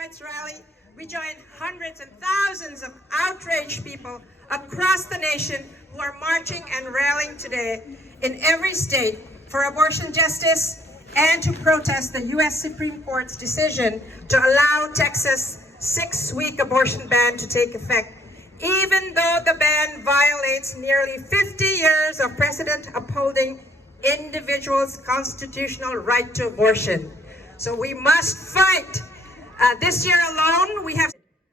Rights Rally, we join hundreds and thousands of outraged people across the nation who are marching and rallying today in every state for abortion justice and to protest the U.S. Supreme Court's decision to allow Texas' 6-week abortion ban to take effect, even though the ban violates nearly 50 years of precedent upholding individuals' constitutional right to abortion. So we must fight. This year alone, we have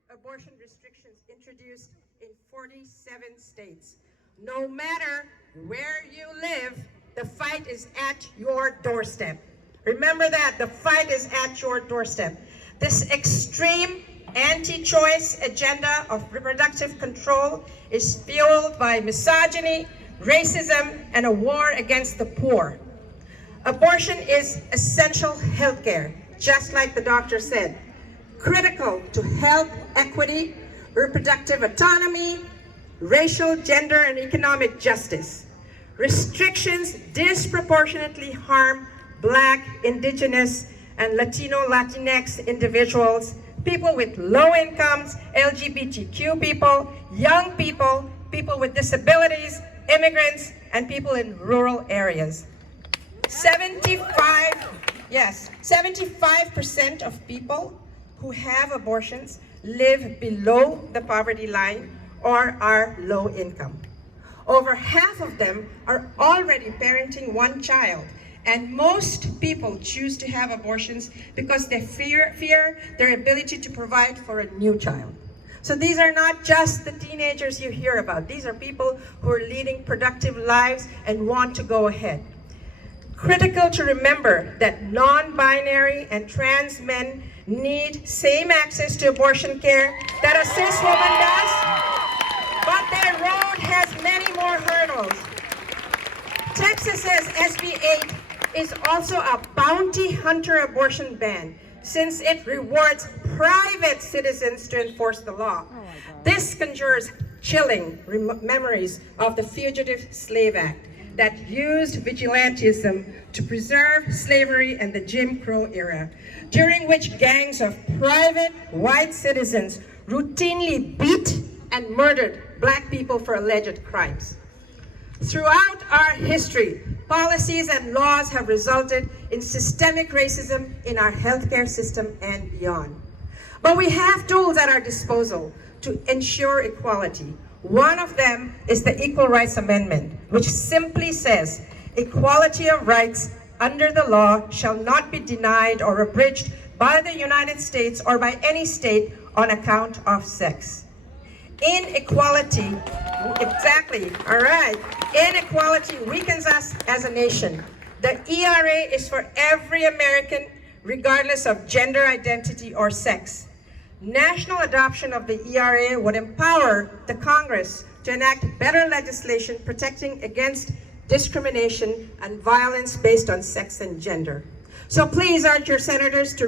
abortion restrictions introduced in 47 states. No matter where you live, the fight is at your doorstep. Remember that, the fight is at your doorstep. This extreme anti-choice agenda of reproductive control is fueled by misogyny, racism, and a war against the poor. Abortion is essential health care, just like the doctor said, critical to health equity, reproductive autonomy, racial, gender, and economic justice. Restrictions disproportionately harm Black, Indigenous, and Latinx individuals, people with low incomes, LGBTQ people, young people, people with disabilities, immigrants, and people in rural areas. 75% of people who have abortions live below the poverty line or are low income. Over half of them are already parenting one child, and most people choose to have abortions because they fear their ability to provide for a new child. So these are not just the teenagers you hear about. These are people who are leading productive lives and want to go ahead. Critical to remember that non-binary and trans men need same access to abortion care that a cis woman does, but their road has many more hurdles. Texas's SB 8 is also a bounty hunter abortion ban, since it rewards private citizens to enforce the law. This conjures chilling memories of the Fugitive Slave Act that used vigilantism to preserve slavery and the Jim Crow era, during which gangs of private white citizens routinely beat and murdered Black people for alleged crimes. Throughout our history, policies and laws have resulted in systemic racism in our healthcare system and beyond. But we have tools at our disposal to ensure equality. One of them is the Equal Rights Amendment, which simply says, equality of rights under the law shall not be denied or abridged by the United States or by any state on account of sex. Inequality, exactly, all right. Inequality weakens us as a nation. The ERA is for every American, regardless of gender identity or sex. National adoption of the ERA would empower the Congress to enact better legislation protecting against discrimination and violence based on sex and gender. So please urge your senators to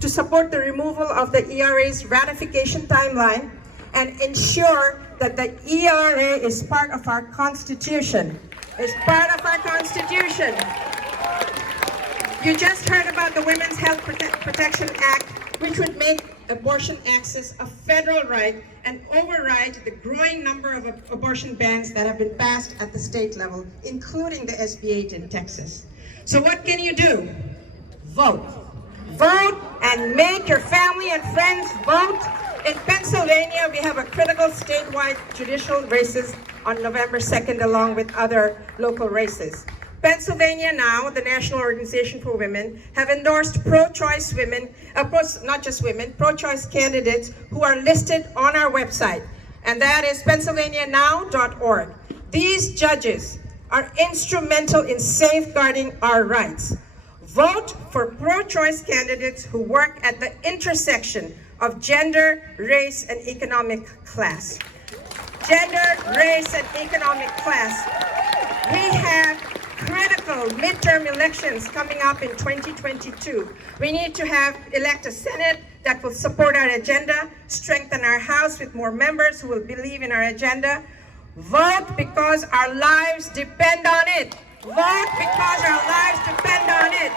support the removal of the ERA's ratification timeline and ensure that the ERA is part of our Constitution. It's part of our Constitution. You just heard about the Women's Health Protection Act, which would make abortion access a federal right and override the growing number of abortion bans that have been passed at the state level, including the SB 8 in Texas. So what can you do? Vote. Vote and make your family and friends vote. In Pennsylvania, we have a critical statewide judicial races on November 2nd, along with other local races. Pennsylvania Now, the National Organization for Women, have endorsed pro-choice women, not just women, pro-choice candidates who are listed on our website, and that is pennsylvanianow.org. These judges are instrumental in safeguarding our rights. Vote for pro-choice candidates who work at the intersection of gender, race, and economic class. Gender, race, and economic class. We have critical midterm elections coming up in 2022. We need to elect a Senate that will support our agenda, strengthen our House with more members who will believe in our agenda. Vote because our lives depend on it. Vote because our lives depend on it.